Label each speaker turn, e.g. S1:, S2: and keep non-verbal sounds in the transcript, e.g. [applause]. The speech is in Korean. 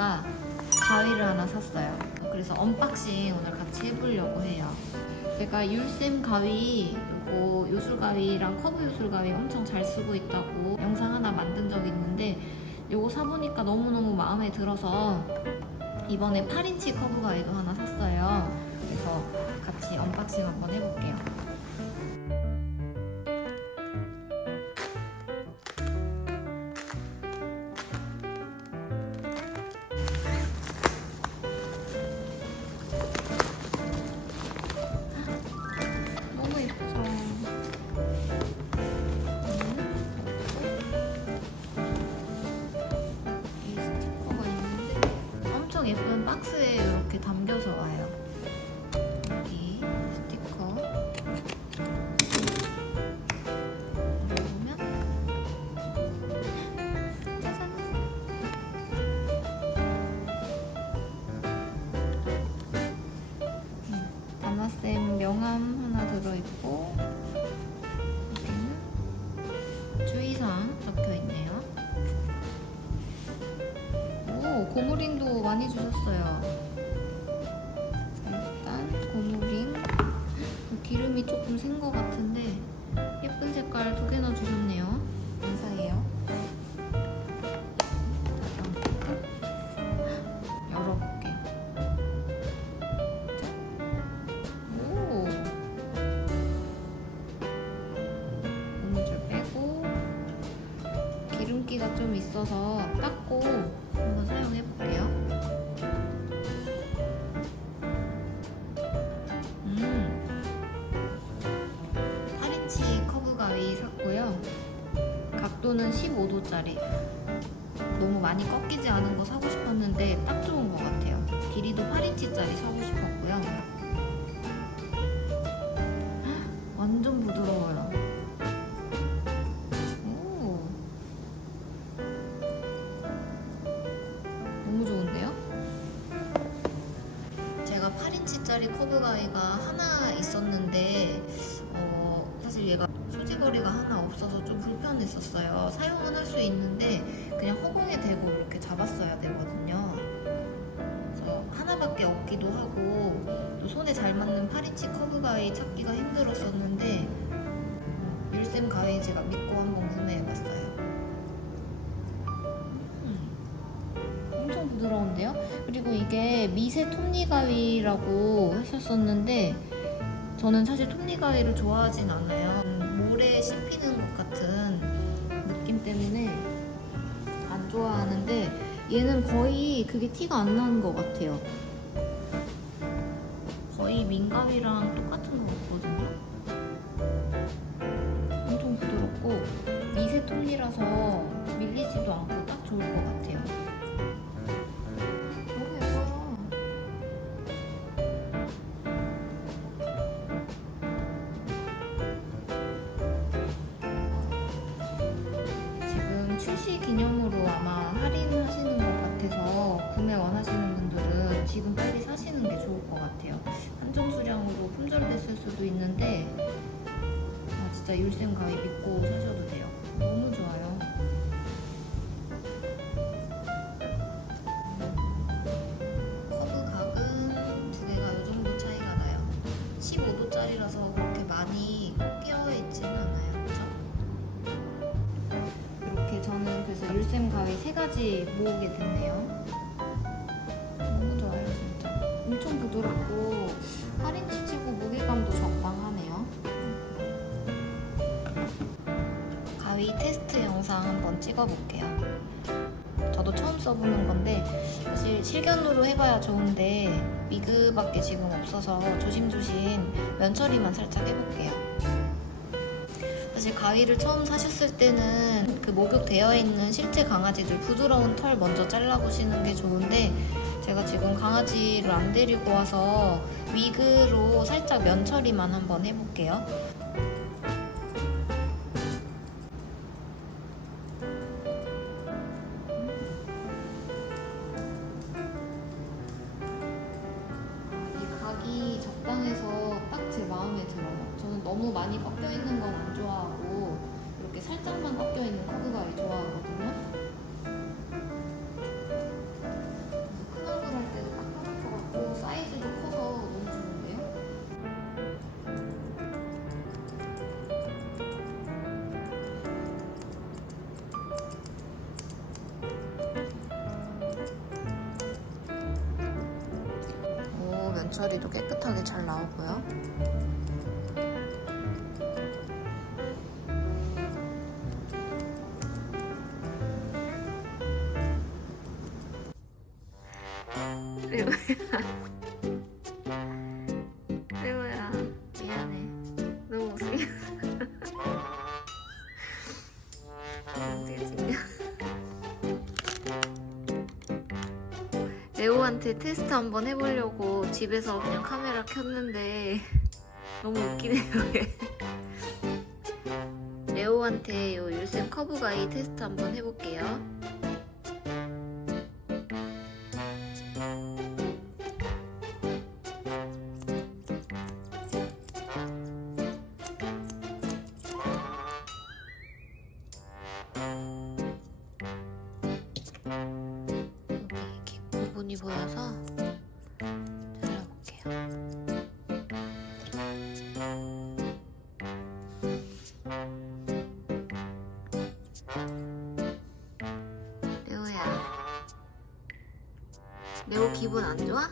S1: 제가 가위를 하나 샀어요. 그래서 언박싱 오늘 같이 해보려고 해요. 제가 율쌤 가위, 그리고 요술 가위랑 커브 요술 가위 엄청 잘 쓰고 있다고 영상 하나 만든 적이 있는데 요거 사보니까 너무너무 마음에 들어서 이번에 8인치 커브 가위도 하나 샀어요. 그래서 같이 언박싱 한번 해볼게요. 박스에 이렇게 담겨서 와요. 여기 스티커. 보면 짜잔. 음, 다나쌤 명함 하나 들어있고 여기는 주의사항 적혀있네요 오 고무링도 많이 주셨어요. 일단 고무링 기름이 조금 센 것 같은데 예쁜 색깔 두 개나 주셨네요. 감사해요. 열어볼게. 오. 고무줄 빼고 기름기가 좀 있어서 닦 각도는 15도짜리. 너무 많이 꺾이지 않은 거 사고 싶었는데 딱 좋은 것 같아요. 길이도 8인치짜리 사고 싶었고요. 완전 부드러워요. 오. 너무 좋은데요? 제가 8인치짜리 커브 가위가 하나 있었는데 소지거리가 하나 없어서 좀 불편했었어요. 사용은 할 수 있는데 그냥 허공에 대고 이렇게 잡았어야 되거든요. 그래서 하나밖에 없기도 하고 또 손에 잘 맞는 8인치 커브 가위 찾기가 힘들었었는데 음, 율쌤 가위 제가 믿고 한번 구매해봤어요. 음, 엄청 부드러운데요? 그리고 이게 미세 톱니 가위라고 하셨었는데 저는 사실 톱니 가위를 좋아하진 않아요. 얘는 거의 그게 티가 안 나는 것 같아요. 거의 민가위랑 똑같은 것 같거든요. 엄청 부드럽고 미세 톱니라서 밀리지도 않고 딱 좋을 것 같아요. 품절됐을 수도 있는데 아, 진짜 율쌤 가위 믿고 사셔도 돼요. 너무 좋아요. 커브 각은 두 개가 이 정도 차이가 나요. 15도짜리라서 그렇게 많이 꺾여 있지는 않아요. 그죠? 이렇게 저는 그래서 율쌤 가위 세 가지 모으게 됐네요. 너무 좋아요, 진짜. 엄청 부드럽고 테스트 영상 한번 찍어볼게요. 저도 처음 써보는 건데 사실 실견으로 해봐야 좋은데 미그밖에 지금 없어서 조심조심 면처리만 살짝 해볼게요. 사실 가위를 처음 사셨을 때는 그 목욕되어 있는 실제 강아지들 부드러운 털 먼저 잘라보시는 게 좋은데 제가 지금 강아지를 안 데리고 와서 위그로 살짝 면 처리만 한번 해볼게요. 너무 많이 꺾여 있는 건 안 좋아하고 이렇게 살짝만 꺾여 있는 커브가 좋아하거든요. 큰 얼굴 할 때도 딱 편할 것 같고 사이즈도 커서 너무 좋은데요. 오, 면처리도 깨끗하게 잘 나오고요. 레오야. 레오야. 미안해. 너무 못생겼어. 찍냐? 레오한테 테스트 한번 해보려고 집에서 그냥 카메라 켰는데 너무 웃기네요. 얘. [laughs] 레오한테 요 율쌤 커브가이 테스트 한번 해볼게요. 내 옷 기분 안 좋아?